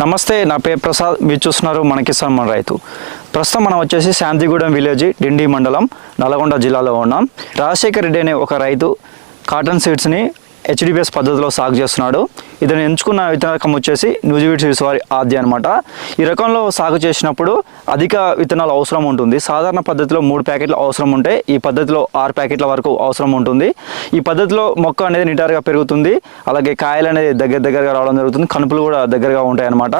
నమస్తే నా పేరు ప్రసాద్. మీరు చూస్తున్నారు మన కిసాన్ మన రైతు. ప్రస్తుతం మనం వచ్చేసి శాంతిగూడెం విలేజ్ డిండి మండలం నల్గొండ జిల్లాలో ఉన్నాం. రాజశేఖర్ రెడ్డి అనే ఒక రైతు కాటన్ సీడ్స్ని హెచ్డిబిఎస్ పద్ధతిలో సాగు చేస్తున్నాడు. ఇతను ఎంచుకున్న విత్తన రకం వచ్చేసి న్యూజివీడ్ సీడ్స్ వారి ఆద్య అనమాట ఈ రకంలో సాగు చేసినప్పుడు అధిక విత్తనాలు అవసరం ఉంటుంది. సాధారణ పద్ధతిలో మూడు ప్యాకెట్లు అవసరం ఉంటే ఈ పద్ధతిలో ఆరు ప్యాకెట్ల వరకు అవసరం ఉంటుంది. ఈ పద్ధతిలో మొక్క అనేది నిటారుగా పెరుగుతుంది. అలాగే కాయలు అనేది దగ్గర దగ్గరగా రావడం జరుగుతుంది. కనుపులు కూడా దగ్గరగా ఉంటాయి అనమాట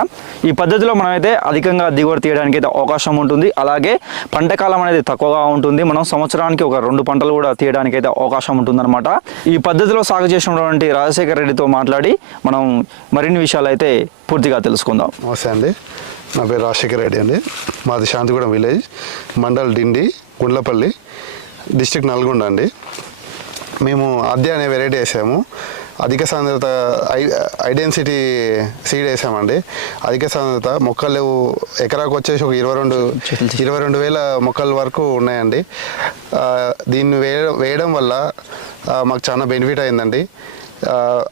ఈ పద్ధతిలో మనమైతే అధికంగా దిగుబడి తీయడానికి అయితే అవకాశం ఉంటుంది. అలాగే పంట కాలం అనేది తక్కువగా ఉంటుంది. మనం సంవత్సరానికి ఒక రెండు పంటలు కూడా తీయడానికి అయితే అవకాశం ఉంటుందన్నమాట. ఈ పద్ధతిలో సాగు చేసినటువంటి రాజశేఖర రెడ్డితో మాట్లాడి మనం మరిన్ని విషయాలు అయితే పూర్తిగా తెలుసుకుందాం. నమస్తే అండి. నా పేరు రాజశేఖర్ రెడ్డి అండి. మాది శాంతిగూడెం విలేజ్ మండల్ డిండి గుండ్లపల్లి డిస్టిక్ నల్గొండ అండి. మేము అద్దె అనే వెరైటీ వేసాము. అధిక సాంద్రత ఐ ఐడెన్సిటీ సీడ్ వేసామండి. అధిక సాంద్రత మొక్కలు ఎకరాకు వచ్చేసి ఒక ఇరవై రెండు ఇరవై రెండు వేల మొక్కల వరకు ఉన్నాయండి. దీన్ని వేయ వేయడం వల్ల మాకు చాలా బెనిఫిట్ అయిందండి.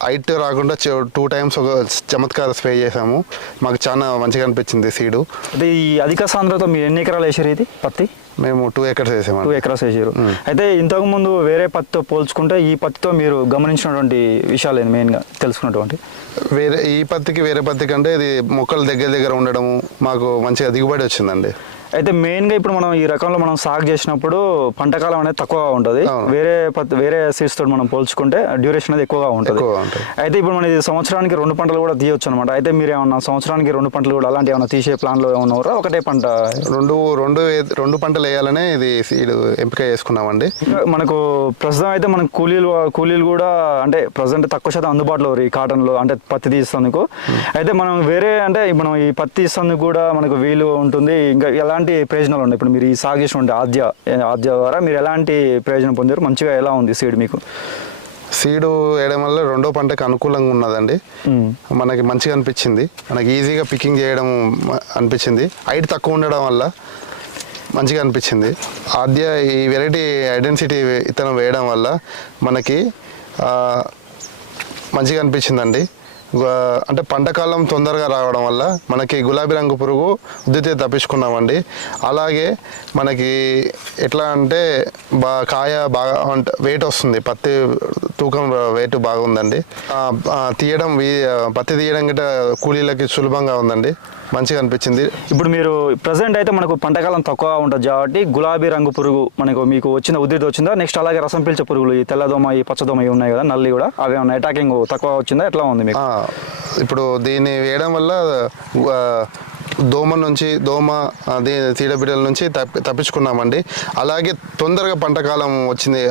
హైట్ రాకుండా టూ టైమ్స్ ఒక చమత్కార స్ప్రే చేసాము మాకు చాలా మంచిగా అనిపించింది సీడు. అది ఈ అధిక సాంద్రత మీరు ఎన్ని ఎకరాలు వేసారు ఇది? పత్తి? మేము టూ ఎకర్స్ టూ వేసామండి ఎకరాస్ వేసారు. అయితే ఇంతకు ముందు వేరే పత్తితో పోల్చుకుంటే ఈ పత్తితో మీరు గమనించినటువంటి విషయాలు ఏంది మెయిన్గా తెలుసుకున్నటువంటి? వేరే ఈ పత్తికి వేరే పత్తి కంటే ఇది మొక్కలు దగ్గర దగ్గర ఉండడము మాకు మంచిగా దిగుబడి వచ్చిందండి. అయితే మెయిన్గా ఇప్పుడు మనం ఈ రకంలో మనం సాగు చేసినప్పుడు పంట కాలం అనేది తక్కువగా ఉంటుంది. వేరే పత్తి వేరే సీడ్స్ తోటి మనం పోల్చుకుంటే డ్యూరేషన్ అనేది ఎక్కువగా ఉంటుంది. అయితే ఇప్పుడు మన ఇది సంవత్సరానికి రెండు పంటలు కూడా తీయొచ్చు అనమాట అయితే మీరు ఏమన్నా సంవత్సరానికి రెండు పంటలు కూడా అలాంటి ఏమైనా తీసే ప్లాన్లో ఏమన్నా ఒకటే పంట. రెండు రెండు రెండు పంటలు వేయాలనే ఇది సీడ్ ఎంపిక చేసుకున్నామండి. మనకు ప్రస్తుతం అయితే మనకు కూలీలు కూలీలు కూడా అంటే ప్రజెంట్ తక్కువ శాతం అందుబాటులో ఈ కాటన్లో అంటే పత్తి తీసేందుకు. అయితే మనం వేరే అంటే మనం ఈ పత్తి తీసేందుకు కూడా మనకు వీలు ఉంటుంది. ఇంకా ఎలాంటి ప్రయోజనాలు ఉన్నాయి? ఇప్పుడు మీరు ఈ సాగు చేసినటువంటి ఆద్య ఆద్య ద్వారా మీరు ఎలాంటి ప్రయోజనం పొందారు? మంచిగా ఎలా ఉంది సీడ్ మీకు? సీడు వేయడం వల్ల రెండో పంటకు అనుకూలంగా ఉన్నదండి. మనకి మంచిగా అనిపించింది. మనకి ఈజీగా పికింగ్ చేయడం అనిపించింది. హైట్ తక్కువ ఉండడం వల్ల మంచిగా అనిపించింది. ఆద్య ఈ వెరైటీ ఐడెన్సిటీ ఇతను వేయడం వల్ల మనకి మంచిగా అనిపించిందండి. అంటే పంట కాలం తొందరగా రావడం వల్ల మనకి గులాబీ రంగు పురుగు ఉద్దితే తప్పించుకున్నామండి. అలాగే మనకి ఎట్లా అంటే బా కాయ బాగా అంటే వెయిట్ వస్తుంది. పత్తి తూకం వెయిట్ బాగుందండి. తీయడం పత్తి తీయడం గిట్ట కూలీలకి సులభంగా ఉందండి. మంచిగా అనిపించింది. ఇప్పుడు మీరు ప్రజెంట్ అయితే మనకు పంటకాలం తక్కువగా ఉంటుంది కాబట్టి గులాబీ రంగు పురుగు మనకు మీకు వచ్చిన ఉద్దితి వచ్చిందా? నెక్స్ట్ అలాగే రసం పీల్చే పురుగులు ఈ తెల్లదోమ ఈ పచ్చదోమ ఇవి ఉన్నాయి కదా నల్లి కూడా అవి ఏమైనా అటాకింగ్ తక్కువ వచ్చిందా? ఎట్లా ఉంది మీకు? ఇప్పుడు దీన్ని వేయడం వల్ల దోమ నుంచి దోమ అది నుంచి తప్పి తప్పించుకున్నామండి. అలాగే తొందరగా పంట కాలం వచ్చింది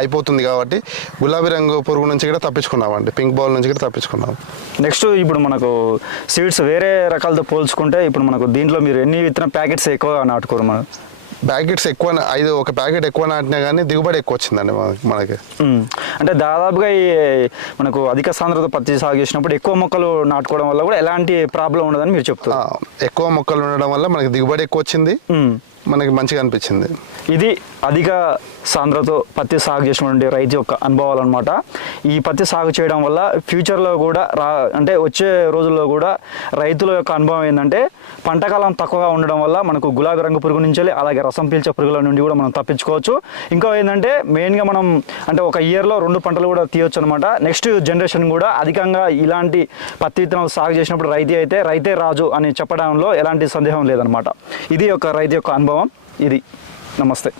అయిపోతుంది కాబట్టి గులాబీ రంగు పురుగు నుంచి కూడా తప్పించుకున్నామండి. పింక్ బాల్ నుంచి కూడా తప్పించుకున్నాం. నెక్స్ట్ ఇప్పుడు మనకు సీడ్స్ వేరే రకాలతో పోల్చుకుంటే ఇప్పుడు మనకు దీంట్లో మీరు ఎన్ని విత్తన ప్యాకెట్స్ ఎక్కువగా నాటుకోరు మనం ప్యాకెట్స్ ఎక్కువ ఐదు ఒక ప్యాకెట్ ఎక్కువ నాటినా కానీ దిగుబడి ఎక్కువ వచ్చిందండి మనకి. అంటే దాదాపుగా ఈ మనకు అధిక సాంద్రత పత్తి సాగు చేసినప్పుడు ఎక్కువ మొక్కలు నాటుకోవడం వల్ల కూడా ఎలాంటి ప్రాబ్లం ఉండదని మీరు ఆ, చెప్తారు ఎక్కువ మొక్కలు ఉండడం వల్ల మనకి దిగుబడి ఎక్కువ వచ్చింది. మనకి మంచిగా అనిపించింది. ఇది అధిక సాంద్రతో పత్తి సాగు చేసినటువంటి రైతు యొక్క అనుభవాలు అనమాట ఈ పత్తి సాగు చేయడం వల్ల ఫ్యూచర్లో కూడా రా అంటే వచ్చే రోజుల్లో కూడా రైతుల యొక్క అనుభవం ఏంటంటే పంటకాలం తక్కువగా ఉండడం వల్ల మనకు గులాబీ రంగు పురుగు నుంచి అలాగే రసం పీల్చే పురుగుల నుండి కూడా మనం తప్పించుకోవచ్చు. ఇంకా ఏంటంటే మెయిన్గా మనం అంటే ఒక ఇయర్లో రెండు పంటలు కూడా తీయొచ్చు అనమాట నెక్స్ట్ జనరేషన్ కూడా అధికంగా ఇలాంటి పత్తి విత్తనాలు సాగు చేసినప్పుడు రైతు అయితే రైతే రాజు అని చెప్పడంలో ఎలాంటి సందేహం లేదనమాట ఇది ఒక రైతు యొక్క అనుభవం. ఇది. నమస్తే.